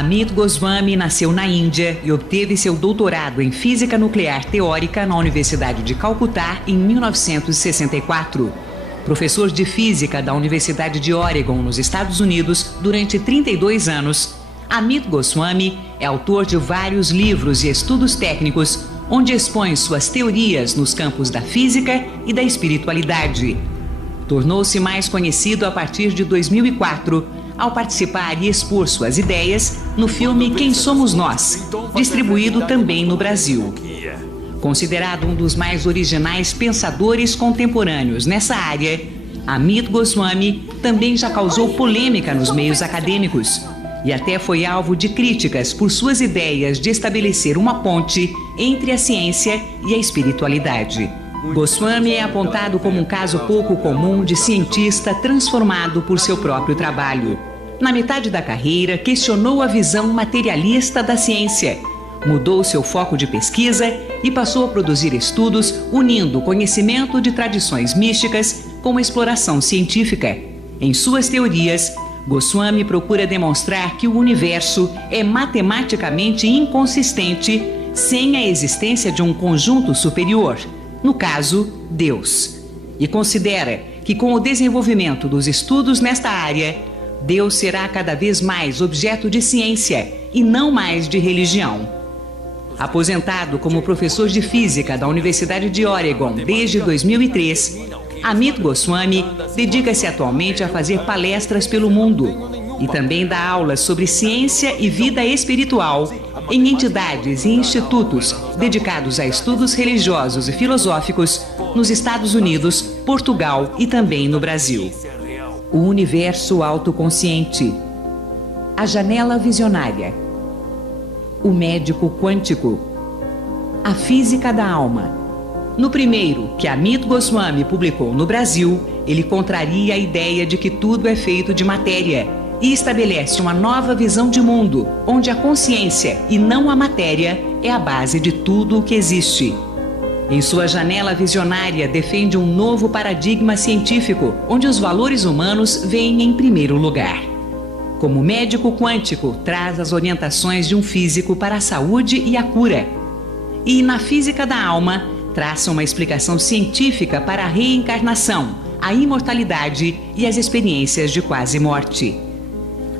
Amit Goswami nasceu na Índia e obteve seu doutorado em Física Nuclear Teórica na Universidade de Calcutá em 1964. Professor de Física da Universidade de Oregon, nos Estados Unidos, durante 32 anos, Amit Goswami é autor de vários livros e estudos técnicos, onde expõe suas teorias nos campos da física e da espiritualidade. Tornou-se mais conhecido a partir de 2004, ao participar e expor suas ideias no filme Quem Somos Nós, distribuído também no Brasil. Considerado um dos mais originais pensadores contemporâneos nessa área, Amit Goswami também já causou polêmica nos meios acadêmicos e até foi alvo de críticas por suas ideias de estabelecer uma ponte entre a ciência e a espiritualidade. Goswami é apontado como um caso pouco comum de cientista transformado por seu próprio trabalho. Na metade da carreira, questionou a visão materialista da ciência, mudou seu foco de pesquisa e passou a produzir estudos unindo o conhecimento de tradições místicas com a exploração científica. Em suas teorias, Goswami procura demonstrar que o universo é matematicamente inconsistente sem a existência de um conjunto superior, no caso, Deus. E considera que com o desenvolvimento dos estudos nesta área, Deus será cada vez mais objeto de ciência e não mais de religião. Aposentado como professor de física da Universidade de Oregon desde 2003, Amit Goswami dedica-se atualmente a fazer palestras pelo mundo e também dá aulas sobre ciência e vida espiritual em entidades e institutos dedicados a estudos religiosos e filosóficos nos Estados Unidos, Portugal e também no Brasil. O universo autoconsciente, a janela visionária, o médico quântico, a física da alma. No primeiro, que Amit Goswami publicou no Brasil, ele contraria a ideia de que tudo é feito de matéria e estabelece uma nova visão de mundo, onde a consciência e não a matéria é a base de tudo o que existe. Em sua janela visionária, defende um novo paradigma científico, onde os valores humanos vêm em primeiro lugar. Como médico quântico, traz as orientações de um físico para a saúde e a cura. E na física da alma, traça uma explicação científica para a reencarnação, a imortalidade e as experiências de quase morte.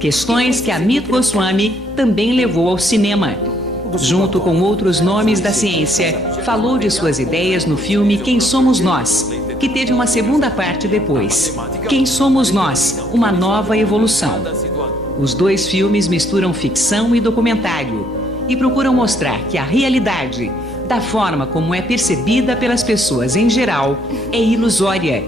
Questões que Amit Goswami também levou ao cinema. Junto com outros nomes da ciência, falou de suas ideias no filme Quem Somos Nós, que teve uma segunda parte depois. Quem Somos Nós? Uma nova evolução. Os dois filmes misturam ficção e documentário e procuram mostrar que a realidade, da forma como é percebida pelas pessoas em geral, é ilusória.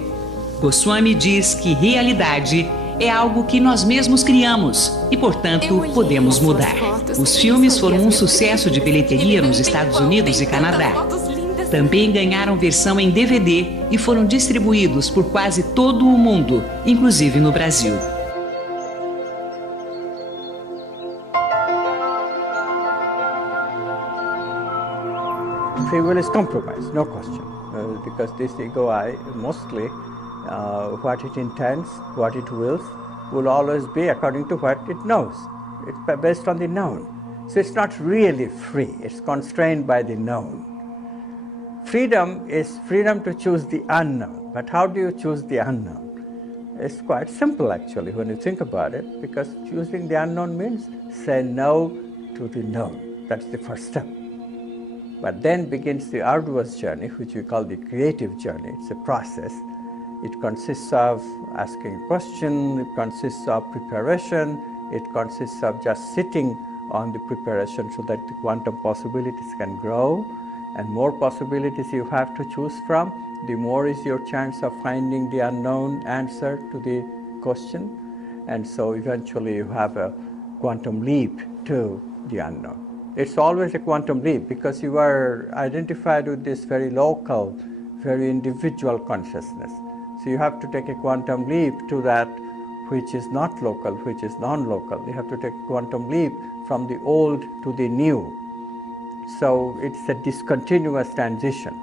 Goswami diz que realidade é algo que nós mesmos criamos e, portanto, podemos mudar. Os filmes foram um sucesso de bilheteria nos Estados Unidos e Canadá. Também ganharam versão em DVD e foram distribuídos por quase todo o mundo, inclusive no Brasil. Free will is compromise, no question, because this ego I mostly what it intends, what it wills, will always be according to what it knows. It's based on the known. So it's not really free, it's constrained by the known. Freedom is freedom to choose the unknown. But how do you choose the unknown? It's quite simple actually when you think about it, because choosing the unknown means say no to the known. That's the first step. But then begins the arduous journey, which we call the creative journey. It's a process. It consists of asking a question, it consists of preparation, it consists of just sitting on the preparation so that the quantum possibilities can grow. And more possibilities you have to choose from, the more is your chance of finding the unknown answer to the question. And so eventually you have a quantum leap to the unknown. It's always a quantum leap because you are identified with this very local, very individual consciousness. So you have to take a quantum leap to that which is not local, which is non-local. You have to take a quantum leap from the old to the new. So it's a discontinuous transition.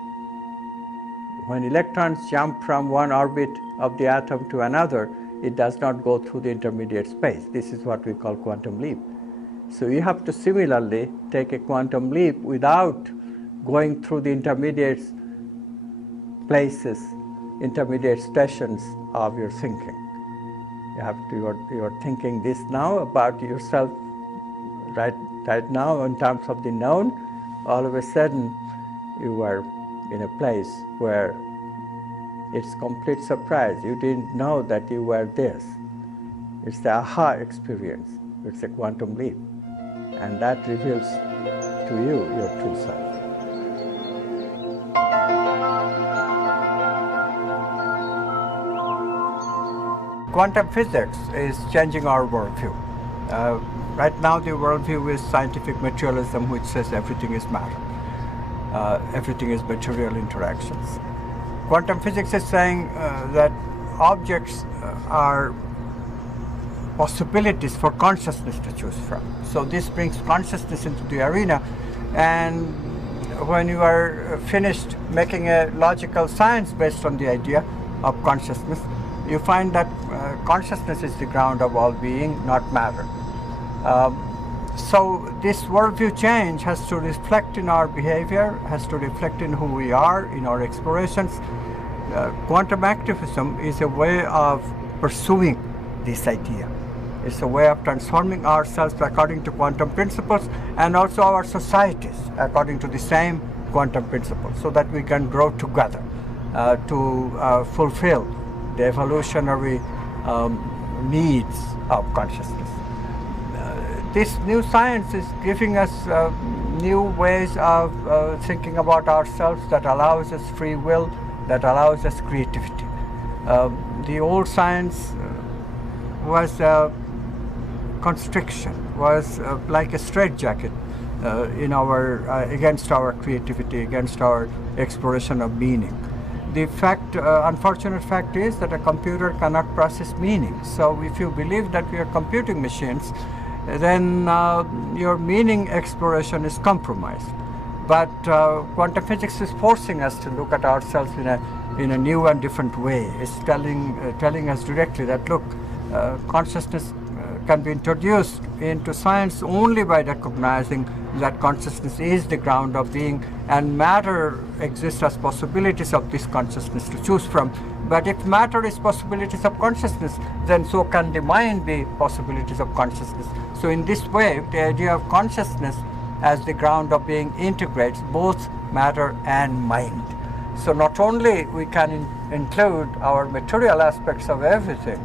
When electrons jump from one orbit of the atom to another, it does not go through the intermediate space. This is what we call quantum leap. So you have to similarly take a quantum leap without going through the intermediate places, intermediate stations of your thinking. You have to, you're thinking this now about yourself right now in terms of the known. All of a sudden, you are in a place where it's complete surprise. You didn't know that you were this. It's the aha experience. It's a quantum leap. And that reveals to you your true self. Quantum physics is changing our worldview. Right now the worldview is scientific materialism, which says everything is matter. Everything is material interactions. Quantum physics is saying that objects are possibilities for consciousness to choose from. So this brings consciousness into the arena, and when you are finished making a logical science based on the idea of consciousness, you find that consciousness is the ground of all being, not matter. So this worldview change has to reflect in our behavior, has to reflect in who we are, in our explorations. Quantum activism is a way of pursuing this idea. It's a way of transforming ourselves according to quantum principles, and also our societies according to the same quantum principles, so that we can grow together to fulfill the evolutionary needs of consciousness. This new science is giving us new ways of thinking about ourselves that allows us free will, that allows us creativity. The old science was constriction, was like a straitjacket in our against our creativity, against our exploration of meaning. The unfortunate fact is that a computer cannot process meaning. So if you believe that we are computing machines, then your meaning exploration is compromised. But quantum physics is forcing us to look at ourselves in a new and different way. It's telling us directly that, look, consciousness can be introduced into science only by recognizing that consciousness is the ground of being, and matter exists as possibilities of this consciousness to choose from. But if matter is possibilities of consciousness, then so can the mind be possibilities of consciousness. So in this way, the idea of consciousness as the ground of being integrates both matter and mind. So not only we can include our material aspects of everything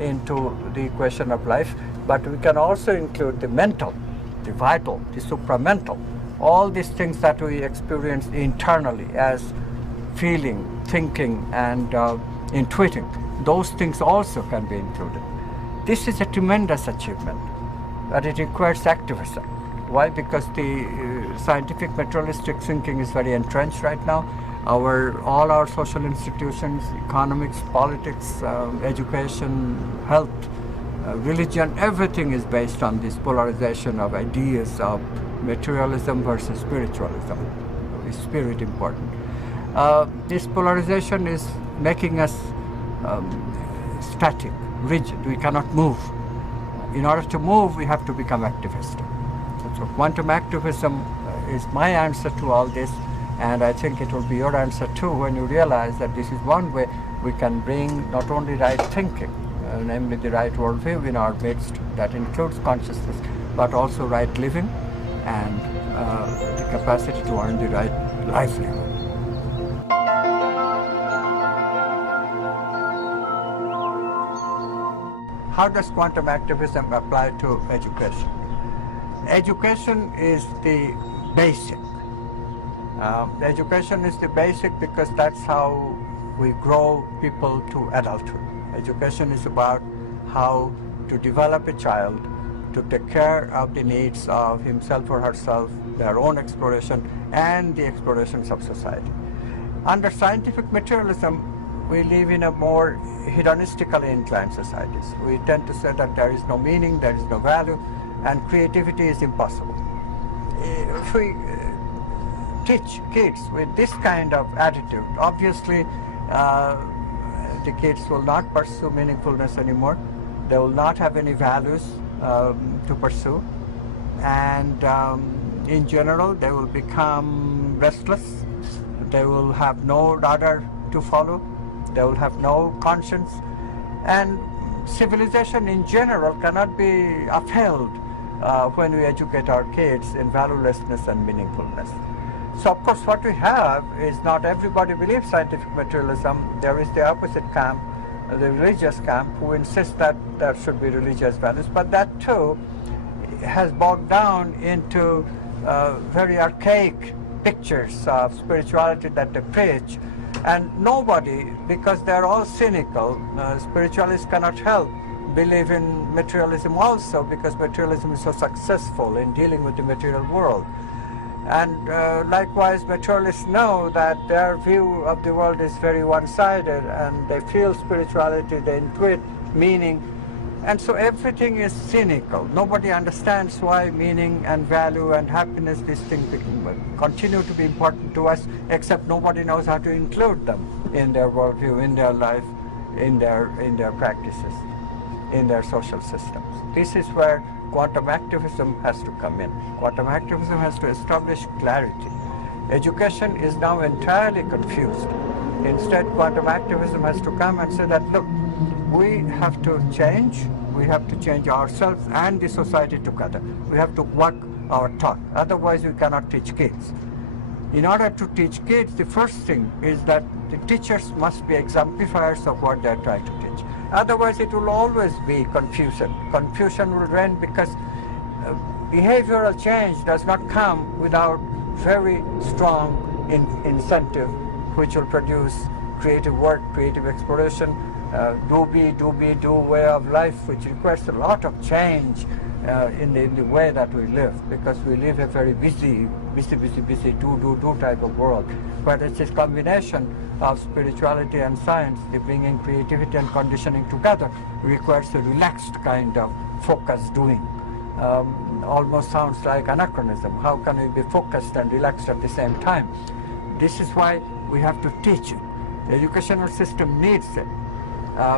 into the equation of life, but we can also include the mental, the vital, the supramental, all these things that we experience internally as feeling, thinking, and intuiting. Those things also can be included. This is a tremendous achievement, but it requires activism. Why? Because the scientific materialistic thinking is very entrenched right now. All our social institutions, economics, politics, education, health, religion, everything is based on this polarization of ideas of materialism versus spiritualism. Is spirit important? This polarization is making us static, rigid. We cannot move. In order to move, we have to become activists. So quantum activism is my answer to all this, and I think it will be your answer too when you realize that this is one way we can bring not only right thinking, namely the right worldview in our midst that includes consciousness, but also right living and the capacity to earn the right livelihood. How does quantum activism apply to education? Education is the basic. Education is the basic because that's how we grow people to adulthood. Education is about how to develop a child to take care of the needs of himself or herself, their own exploration, and the explorations of society. Under scientific materialism, we live in a more hedonistically inclined societies. We tend to say that there is no meaning, there is no value, and creativity is impossible. If we teach kids with this kind of attitude, obviously the kids will not pursue meaningfulness anymore. They will not have any values to pursue. and in general they will become restless. They will have no rudder to follow. They will have no conscience, and civilization in general cannot be upheld when we educate our kids in valuelessness and meaningfulness. So of course what we have is not everybody believes scientific materialism. There is the opposite camp, the religious camp, who insists that there should be religious values, but that too has bogged down into very archaic pictures of spirituality that they preach. And nobody, because they're all cynical, spiritualists cannot help believe in materialism also, because materialism is so successful in dealing with the material world. And likewise, materialists know that their view of the world is very one-sided, and they feel spirituality, they intuit meaning, and so everything is cynical. Nobody understands why meaning and value and happiness, these things continue to be important to us, except nobody knows how to include them in their worldview, in their life, in their practices, in their social systems. This is where quantum activism has to come in. Quantum activism has to establish clarity. Education is now entirely confused. Instead, quantum activism has to come and say that, look, we have to change ourselves and the society together. We have to walk our talk. Otherwise, we cannot teach kids. In order to teach kids, the first thing is that the teachers must be exemplifiers of what they're trying to teach. Otherwise, it will always be confusion. Confusion will reign because behavioral change does not come without very strong incentive, which will produce creative work, creative exploration, do way of life, which requires a lot of change in the way that we live, because we live a very busy, do type of world. But it's this combination of spirituality and science, the bringing creativity and conditioning together, requires a relaxed kind of focused doing. Almost sounds like anachronism. How can we be focused and relaxed at the same time? This is why we have to teach it. The educational system needs it.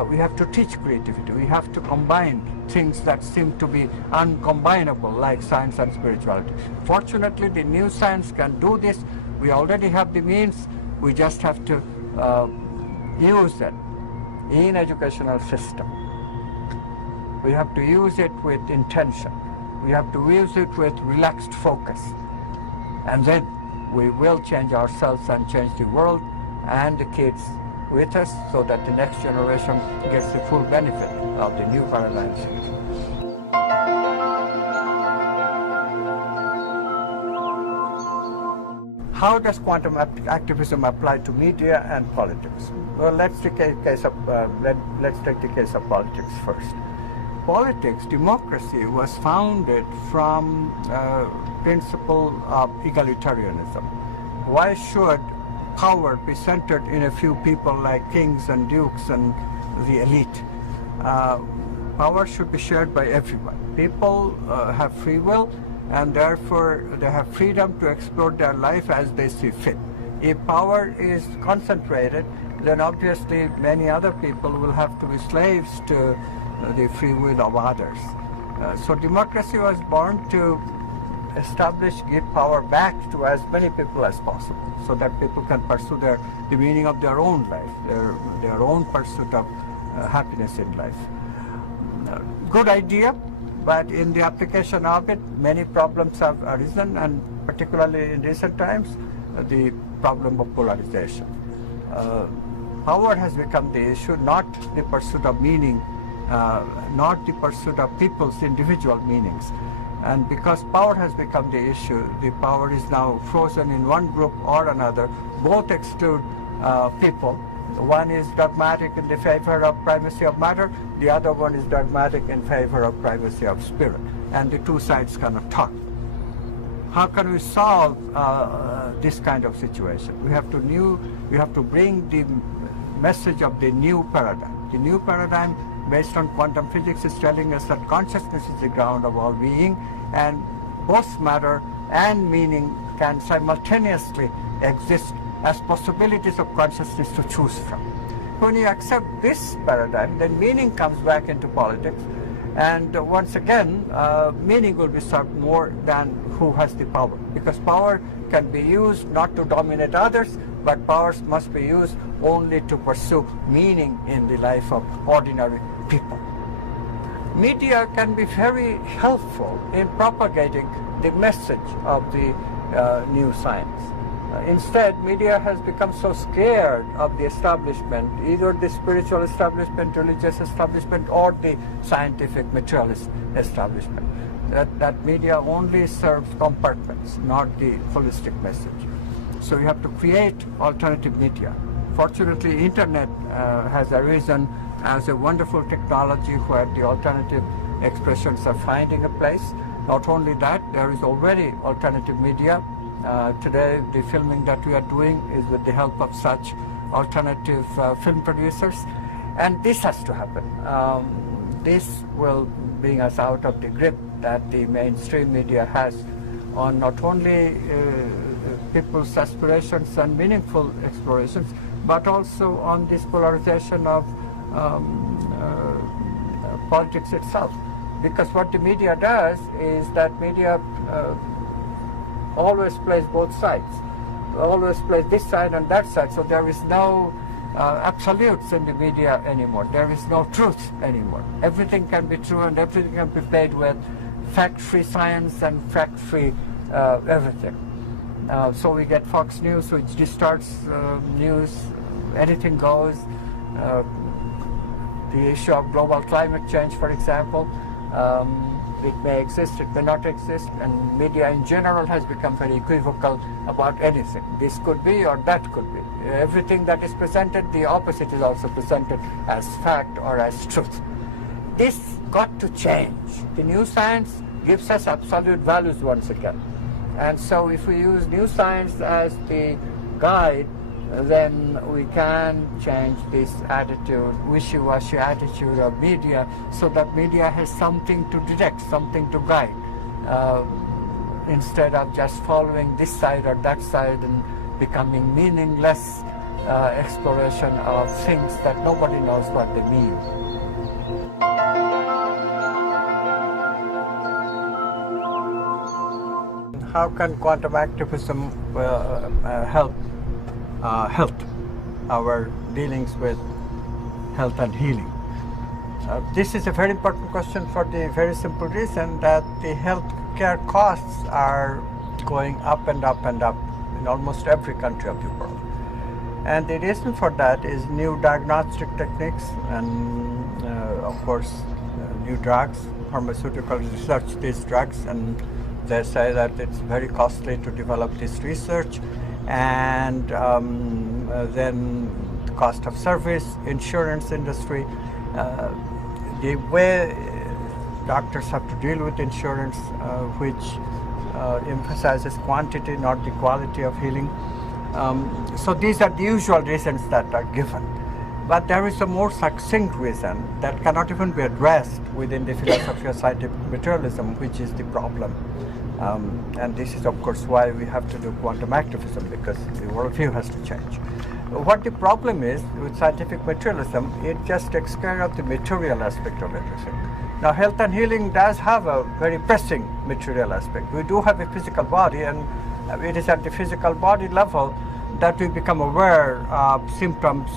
We have to teach creativity. We have to combine things that seem to be uncombinable, like science and spirituality. Fortunately, the new science can do this. We already have the means. We just have to use it in educational system. We have to use it with intention. We have to use it with relaxed focus. And then we will change ourselves and change the world and the kids with us, so that the next generation gets the full benefit of the new paradigm shift. How does quantum activism apply to media and politics? Well, let's take the case of politics first. Politics, democracy, was founded from principle of egalitarianism. Why should power be centered in a few people like kings and dukes and the elite? Power should be shared by everyone. People have free will, and therefore they have freedom to explore their life as they see fit. If power is concentrated, then obviously many other people will have to be slaves to the free will of others. So democracy was born to give power back to as many people as possible, so that people can pursue the meaning of their own life, their own pursuit of happiness in life. Good idea, but in the application of it, many problems have arisen, and particularly in recent times, the problem of polarization. Power has become the issue, not the pursuit of meaning, not the pursuit of people's individual meanings. And because power has become the issue, the power is now frozen in one group or another. Both exclude people. One is dogmatic in the favor of primacy of matter, the other one is dogmatic in favor of primacy of spirit. And the two sides cannot talk. How can we solve this kind of situation? We have to bring the message of the new paradigm. The new paradigm, based on quantum physics, is telling us that consciousness is the ground of all being, and both matter and meaning can simultaneously exist as possibilities of consciousness to choose from. When you accept this paradigm, then meaning comes back into politics, And once again, meaning will be served more than who has the power, because power can be used not to dominate others, but powers must be used only to pursue meaning in the life of ordinary people. Media can be very helpful in propagating the message of the new science. Instead, media has become so scared of the establishment, either the spiritual establishment, religious establishment, or the scientific materialist establishment, that media only serves compartments, not the holistic message. So you have to create alternative media. Fortunately, internet has arisen as a wonderful technology where the alternative expressions are finding a place. Not only that, there is already alternative media. Today, the filming that we are doing is with the help of such alternative film producers, and this has to happen. This will bring us out of the grip that the mainstream media has on not only people's aspirations and meaningful explorations, but also on this polarization of politics itself. Because what the media does is that media always plays both sides, always plays this side and that side, so there is no absolutes in the media anymore. There is no truth anymore. Everything can be true and everything can be played with fact-free science and fact-free everything. So we get Fox News, which distorts news, anything goes. The issue of global climate change, for example, it may exist, it may not exist, and media in general has become very equivocal about anything. This could be or that could be. Everything that is presented, the opposite is also presented as fact or as truth. This got to change. The new science gives us absolute values once again. And so if we use new science as the guide, then we can change this attitude, wishy-washy attitude of media, so that media has something to direct, something to guide, instead of just following this side or that side and becoming meaningless exploration of things that nobody knows what they mean. How can quantum activism help our dealings with health and healing? This is a very important question for the very simple reason that the healthcare costs are going up and up and up in almost every country of the world. And the reason for that is new diagnostic techniques and, of course, new drugs. Pharmaceuticals research these drugs, and they say that it's very costly to develop this research. And then the cost of service, insurance industry, the way doctors have to deal with insurance, which emphasizes quantity, not the quality of healing. So these are the usual reasons that are given. But there is a more succinct reason that cannot even be addressed within the philosophy of scientific materialism, which is the problem. And this is, of course, why we have to do quantum activism, because the worldview has to change. What the problem is with scientific materialism, it just takes care of the material aspect of everything. Now, health and healing does have a very pressing material aspect. We do have a physical body, and it is at the physical body level that we become aware of symptoms.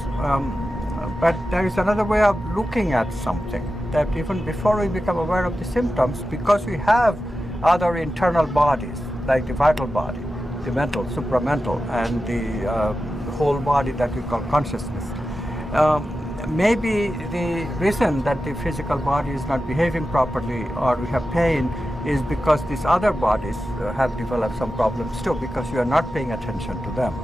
But there is another way of looking at something, that even before we become aware of the symptoms, because we have other internal bodies, like the vital body, the mental, supramental, and the whole body that we call consciousness. Maybe the reason that the physical body is not behaving properly or we have pain is because these other bodies have developed some problems too, because you are not paying attention to them.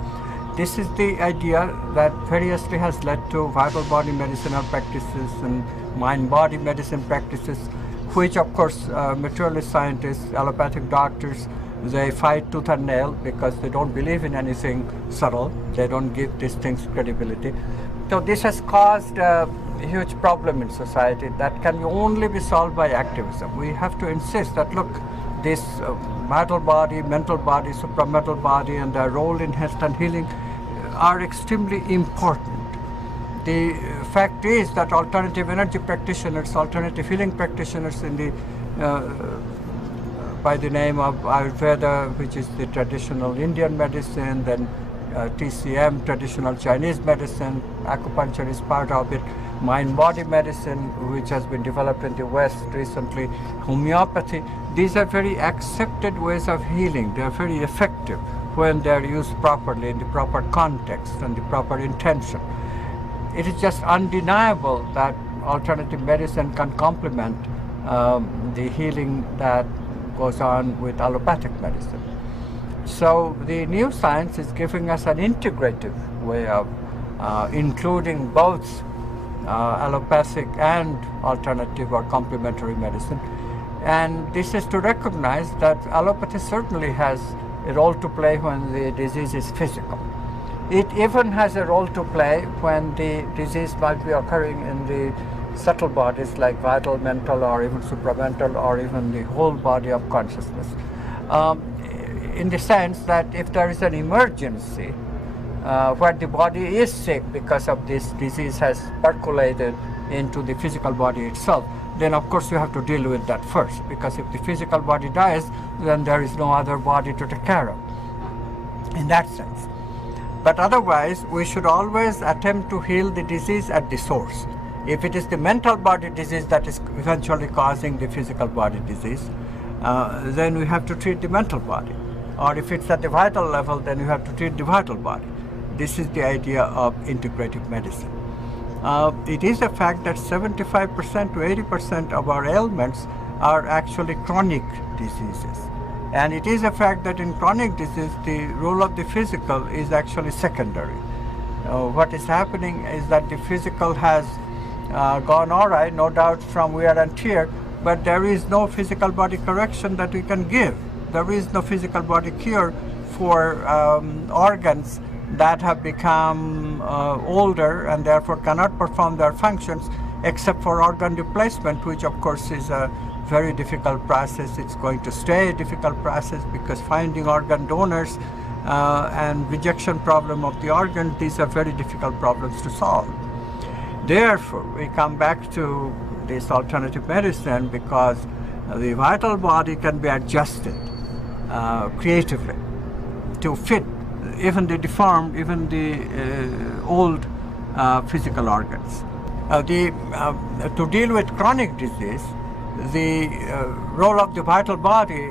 This is the idea that variously has led to vital body medicinal practices and mind-body medicine practices, which, of course, materialist scientists, allopathic doctors, they fight tooth and nail because they don't believe in anything subtle. They don't give these things credibility. So this has caused a huge problem in society that can only be solved by activism. We have to insist that, look, this vital body, mental body, supramental body, and their role in health and healing are extremely important. The fact is that alternative energy practitioners, alternative healing practitioners in the by the name of Ayurveda, which is the traditional Indian medicine, then TCM, traditional Chinese medicine, acupuncture is part of it, mind-body medicine, which has been developed in the West recently, homeopathy. These are very accepted ways of healing. They are very effective when they are used properly in the proper context and the proper intention. It is just undeniable that alternative medicine can complement the healing that goes on with allopathic medicine. So the new science is giving us an integrative way of including both allopathic and alternative or complementary medicine. And this is to recognize that allopathy certainly has a role to play when the disease is physical. It even has a role to play when the disease might be occurring in the subtle bodies like vital, mental, or even supramental, or even the whole body of consciousness. In the sense that if there is an emergency where the body is sick because of this disease has percolated into the physical body itself, then of course you have to deal with that first, because if the physical body dies, then there is no other body to take care of, in that sense. But otherwise, we should always attempt to heal the disease at the source. If it is the mental body disease that is eventually causing the physical body disease, then we have to treat the mental body. Or if it's at the vital level, then you have to treat the vital body. This is the idea of integrative medicine. It is a fact that 75% to 80% of our ailments are actually chronic diseases. And it is a fact that in chronic disease, the role of the physical is actually secondary. What is happening is that the physical has gone all right, no doubt from wear and tear, but there is no physical body correction that we can give. There is no physical body cure for organs that have become older and therefore cannot perform their functions, except for organ replacement, which of course is a very difficult process. It's going to stay a difficult process because finding organ donors and rejection problem of the organ, these are very difficult problems to solve. Therefore, we come back to this alternative medicine because the vital body can be adjusted creatively to fit even the deformed, even the old physical organs. To deal with chronic disease, the role of the vital body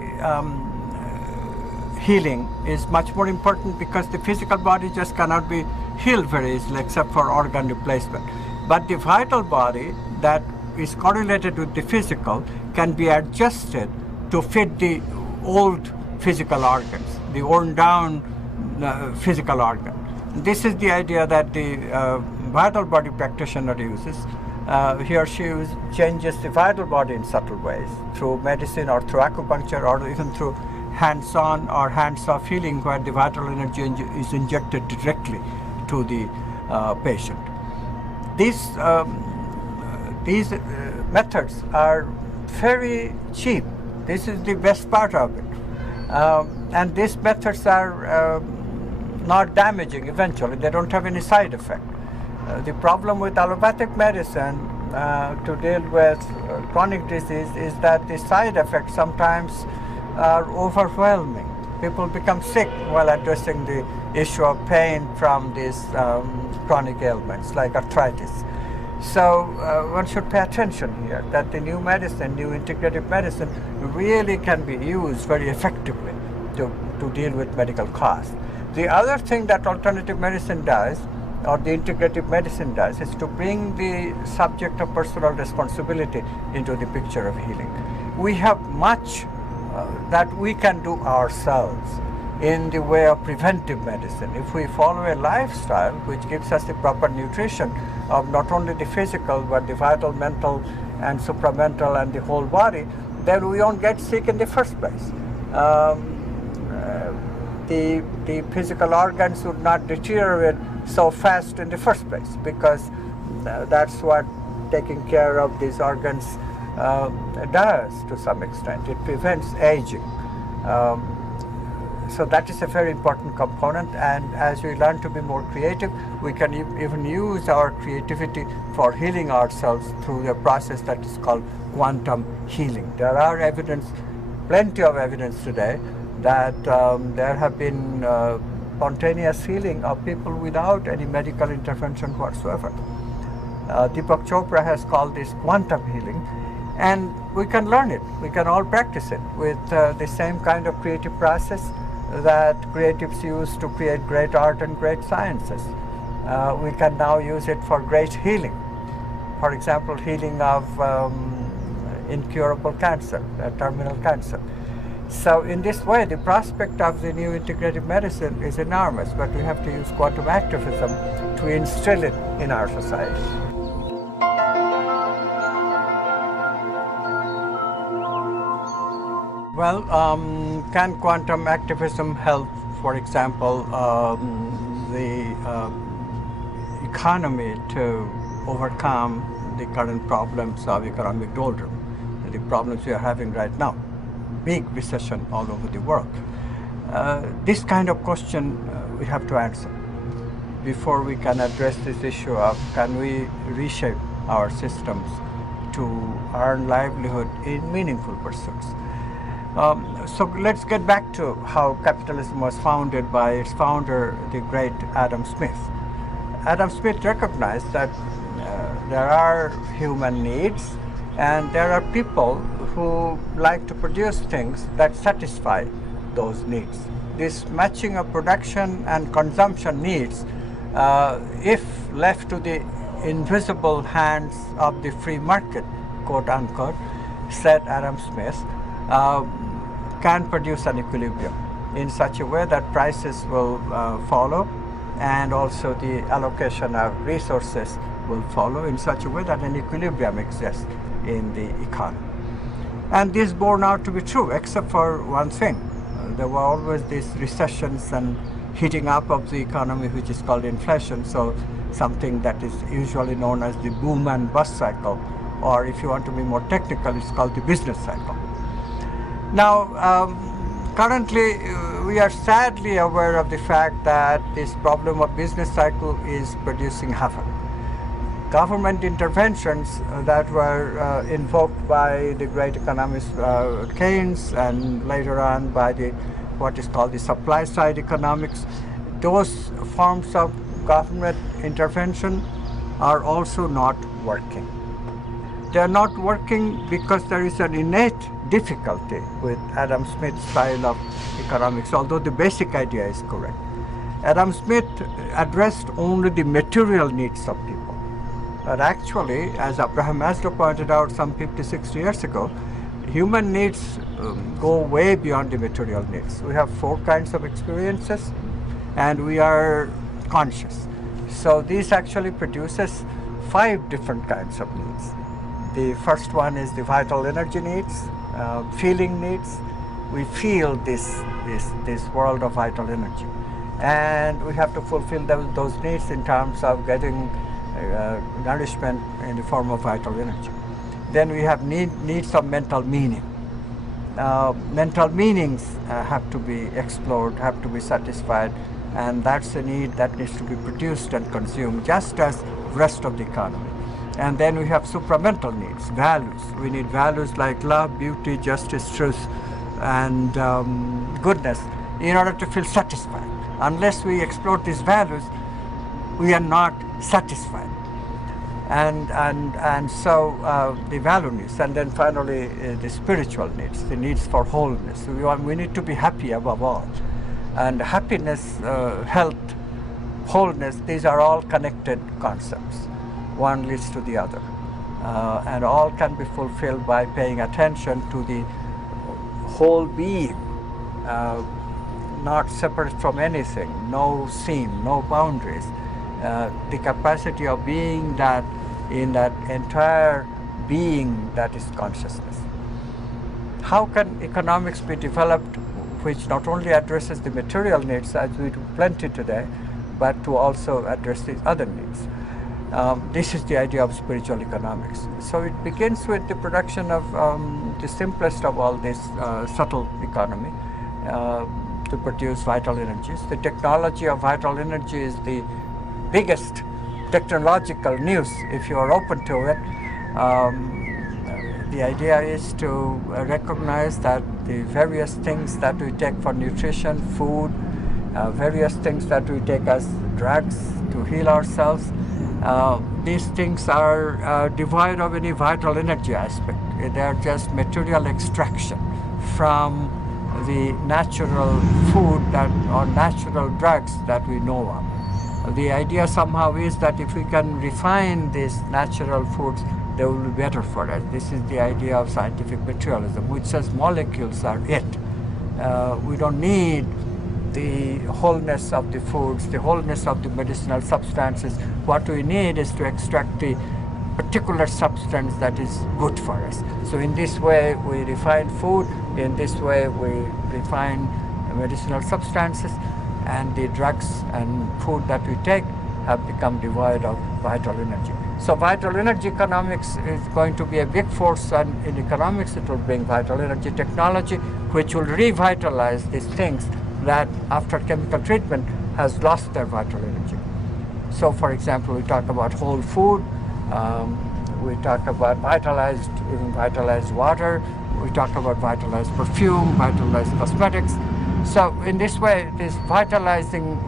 healing is much more important, because the physical body just cannot be healed very easily except for organ replacement. But the vital body that is correlated with the physical can be adjusted to fit the old physical organs, the worn down physical organ. This is the idea that the vital body practitioner uses. He or she changes the vital body in subtle ways, through medicine or through acupuncture or even through hands-on or hands-off healing, where the vital energy is injected directly to the patient. These methods are very cheap. This is the best part of it. And these methods are not damaging eventually. They don't have any side effect. The problem with allopathic medicine to deal with chronic disease is that the side effects sometimes are overwhelming. People become sick while addressing the issue of pain from these chronic ailments like arthritis. So one should pay attention here that the new medicine, new integrative medicine, really can be used very effectively to deal with medical costs. The other thing that alternative medicine does, or the integrative medicine does, is to bring the subject of personal responsibility into the picture of healing. We have much that we can do ourselves in the way of preventive medicine. If we follow a lifestyle which gives us the proper nutrition of not only the physical but the vital, mental and supramental and the whole body, then we won't get sick in the first place. The physical organs would not deteriorate so fast in the first place, because that's what taking care of these organs does to some extent. It prevents aging. So that is a very important component, and as we learn to be more creative, we can even use our creativity for healing ourselves through a process that is called quantum healing. There are plenty of evidence today that there have been spontaneous healing of people without any medical intervention whatsoever. Deepak Chopra has called this quantum healing, and we can learn it. We can all practice it with the same kind of creative process that creatives use to create great art and great sciences. We can now use it for great healing. For example, healing of incurable cancer, terminal cancer. So in this way, the prospect of the new integrative medicine is enormous, but we have to use quantum activism to instill it in our society. Well, can quantum activism help, for example, the economy to overcome the current problems of economic doldrum, the problems we are having right now, big recession all over the world? This kind of question we have to answer before we can address this issue of can we reshape our systems to earn livelihood in meaningful pursuits. So let's get back to how capitalism was founded by its founder, the great Adam Smith. Adam Smith recognized that there are human needs and there are people who like to produce things that satisfy those needs. This matching of production and consumption needs, if left to the invisible hands of the free market, quote unquote, said Adam Smith, can produce an equilibrium in such a way that prices will follow, and also the allocation of resources will follow in such a way that an equilibrium exists in the economy. And this borne out to be true, except for one thing. There were always these recessions and heating up of the economy, which is called inflation, so something that is usually known as the boom and bust cycle, or if you want to be more technical, it's called the business cycle. Now, currently, we are sadly aware of the fact that this problem of business cycle is producing havoc. Government interventions that were invoked by the great economist Keynes and later on by what is called the supply side economics, those forms of government intervention are also not working. They are not working because there is an innate difficulty with Adam Smith's style of economics, although the basic idea is correct. Adam Smith addressed only the material needs of people. But actually, as Abraham Maslow pointed out some 50, 60 years ago, human needs go way beyond the material needs. We have 4 kinds of experiences and we are conscious. So this actually produces 5 different kinds of needs. The first one is the vital energy needs, feeling needs. We feel this world of vital energy. And we have to fulfill those needs in terms of getting nourishment in the form of vital energy. Then we have needs of mental meaning. Mental meanings have to be explored, have to be satisfied, and that's a need that needs to be produced and consumed just as the rest of the economy. And then we have supramental needs, values. We need values like love, beauty, justice, truth, and goodness in order to feel satisfied. Unless we explore these values, we are not satisfied. And so the value needs, and then finally the spiritual needs, the needs for wholeness. We need to be happy above all. And happiness, health, wholeness, these are all connected concepts. One leads to the other. And all can be fulfilled by paying attention to the whole being, not separate from anything, no seam, no boundaries. The capacity of being that in that entire being that is consciousness. How can economics be developed which not only addresses the material needs, as we do plenty today, but to also address the other needs? This is the idea of spiritual economics. So it begins with the production of the simplest of all this subtle economy, to to produce vital energies. The technology of vital energy is the biggest technological news if you are open to it. The idea is to recognize that the various things that we take for nutrition, food, various things that we take as drugs to heal ourselves, these things are devoid of any vital energy aspect. They are just material extraction from the natural food or natural drugs that we know of. The idea somehow is that if we can refine these natural foods, they will be better for us. This is the idea of scientific materialism, which says molecules are it. We don't need the wholeness of the foods, the wholeness of the medicinal substances. What we need is to extract the particular substance that is good for us. So in this way we refine food, in this way we refine medicinal substances, and the drugs and food that we take have become devoid of vital energy. So vital energy economics is going to be a big force, and in economics it will bring vital energy technology, which will revitalize these things that after chemical treatment has lost their vital energy. So for example, we talk about whole food, we talk about vitalized water, we talk about vitalized perfume, vitalized cosmetics. So in this way, these vitalizing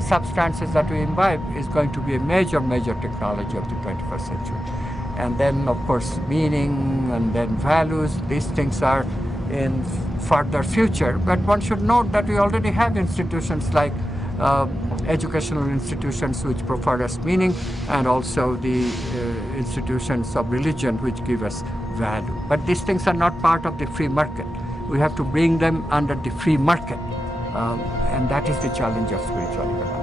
substances that we imbibe is going to be a major technology of the 21st century. And then of course meaning and then values, these things are in further future. But one should note that we already have institutions like educational institutions which provide us meaning, and also the institutions of religion which give us value. But these things are not part of the free market. We have to bring them under the free market, and that is the challenge of spiritual economics.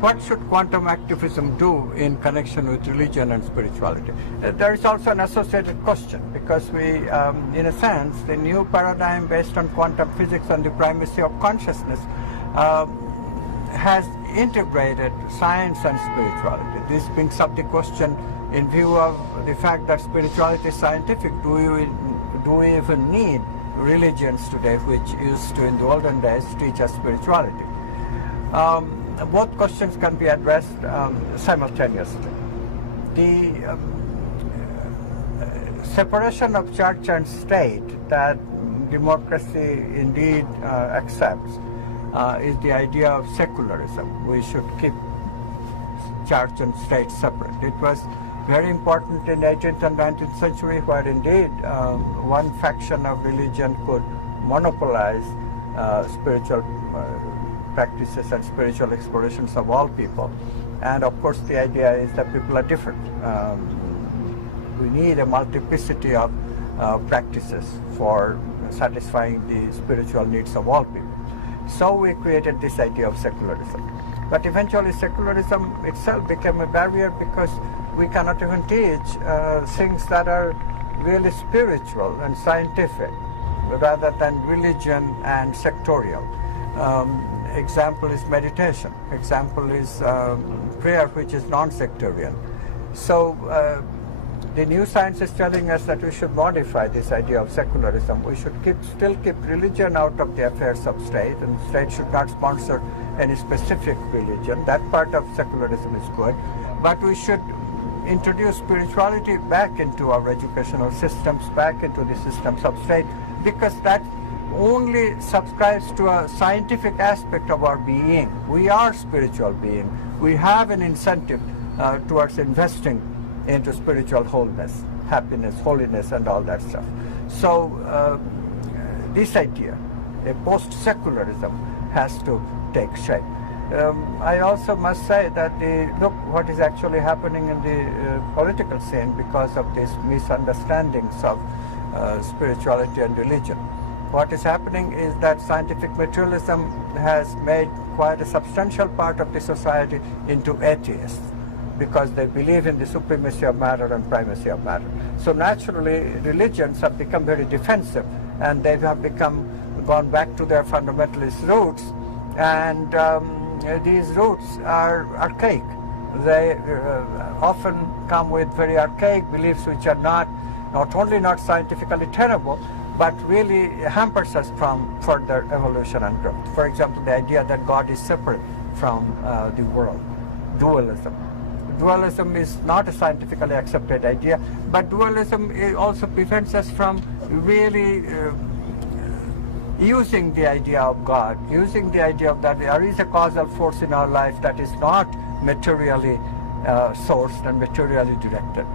What should quantum activism do in connection with religion and spirituality? There is also an associated question, because we, in a sense, the new paradigm based on quantum physics and the primacy of consciousness has integrated science and spirituality. This brings up the question, in view of the fact that spirituality is scientific, do we even need religions today, which used to in the olden days teach us spirituality? Both questions can be addressed simultaneously. The separation of church and state that democracy indeed accepts is the idea of secularism. We should keep church and state separate. It was very important in the 18th and 19th century, where indeed one faction of religion could monopolize spiritual practices and spiritual explorations of all people. And of course the idea is that people are different. We need a multiplicity of practices for satisfying the spiritual needs of all people. So we created this idea of secularism. But eventually secularism itself became a barrier, because we cannot even teach things that are really spiritual and scientific, rather than religion and sectorial. Example is meditation. Example is prayer, which is non-sectarian. So the new science is telling us that we should modify this idea of secularism. We should still keep religion out of the affairs of state, and state should not sponsor any specific religion. That part of secularism is good. But we should introduce spirituality back into our educational systems, back into the systems of state, because that only subscribes to a scientific aspect of our being. We are spiritual being. We have an incentive towards investing into spiritual wholeness, happiness, holiness, and all that stuff. So this idea, a post-secularism, has to take shape. I also must say that look what is actually happening in the political scene because of these misunderstandings of spirituality and religion. What is happening is that scientific materialism has made quite a substantial part of the society into atheists, because they believe in the supremacy of matter and primacy of matter. So naturally, religions have become very defensive, and they have gone back to their fundamentalist roots, and these roots are archaic. They often come with very archaic beliefs which are not only not scientifically tenable, but really hampers us from further evolution and growth. For example, the idea that God is separate from the world, dualism. Dualism is not a scientifically accepted idea, but dualism also prevents us from really using the idea of God, using the idea of that there is a causal force in our life that is not materially sourced and materially directed.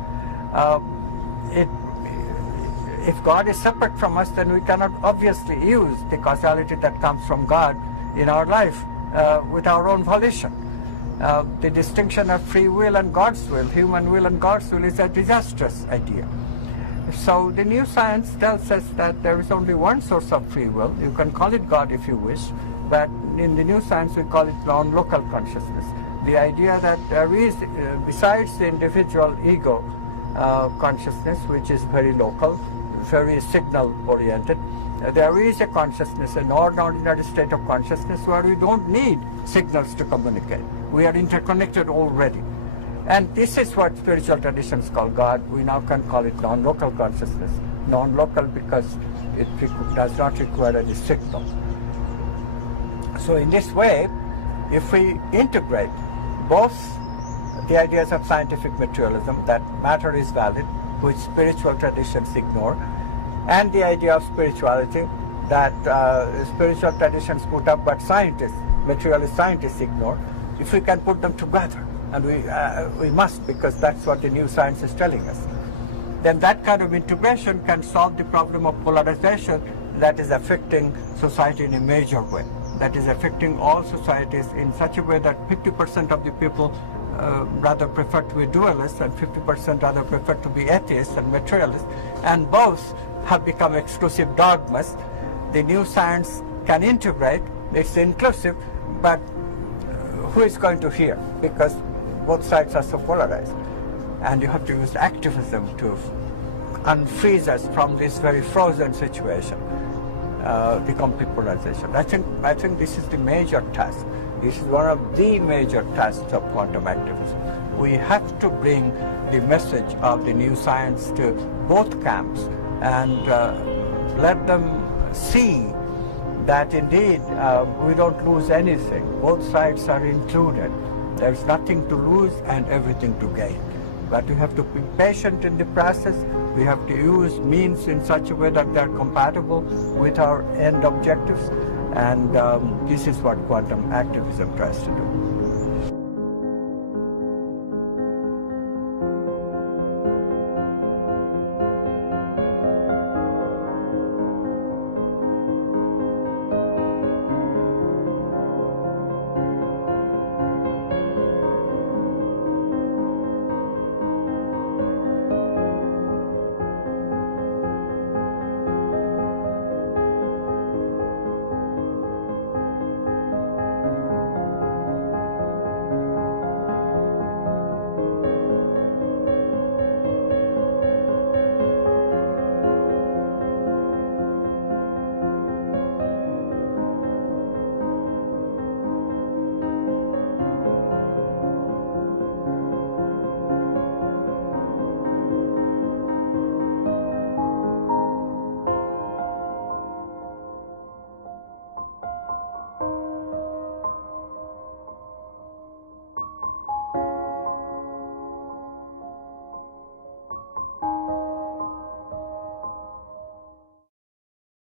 If God is separate from us, then we cannot obviously use the causality that comes from God in our life with our own volition. The distinction of free will and God's will, human will and God's will, is a disastrous idea. So the new science tells us that there is only one source of free will. You can call it God if you wish, but in the new science we call it non-local consciousness. The idea that there is, besides the individual ego consciousness, which is very local, very signal-oriented, there is a consciousness, an ordinary state of consciousness where we don't need signals to communicate. We are interconnected already. And this is what spiritual traditions call God. We now can call it non-local consciousness. Non-local because it does not require any signal. So in this way, if we integrate both the ideas of scientific materialism, that matter is valid, which spiritual traditions ignore, and the idea of spirituality that spiritual traditions put up but scientists, materialist scientists ignore, if we can put them together, and we must, because that's what the new science is telling us, then that kind of integration can solve the problem of polarization that is affecting society in a major way, that is affecting all societies in such a way that 50% of the people rather prefer to be dualists and 50% rather prefer to be atheists and materialists, and both have become exclusive dogmas. The new science can integrate, it's inclusive, but who is going to hear? Because both sides are so polarized. And you have to use activism to unfreeze us from this very frozen situation, the complete polarization. I think this is the major task. This is one of the major tasks of quantum activism. We have to bring the message of the new science to both camps and let them see that indeed we don't lose anything. Both sides are included. There's nothing to lose and everything to gain. But we have to be patient in the process. We have to use means in such a way that they're compatible with our end objectives. And this is what quantum activism tries to do.